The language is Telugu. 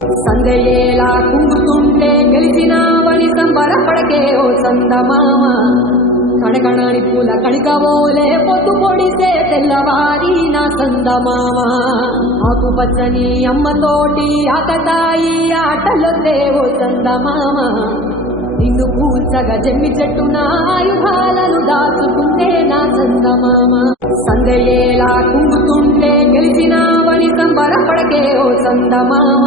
సందయేలా కుంగుతుంటే గెలిచినావని సంబరపడకే ఓ సందమామ. కణకణాని పూల కణికవోలే పొద్దు పొడిసే తెల్లవారి నా సందమామ. ఆకుపచ్చని అమ్మతోటి ఆకతాయి ఆటలొద్దే ఓ సందమామ. నిన్ను కూల్చగా జమ్మి చెట్టున ఆయుధాలను దాచుకుంటే నా సందమామ. సందయేలా కుంగుతుంటే గెలిచినావని సంబరపడకే ఓ సందమామ.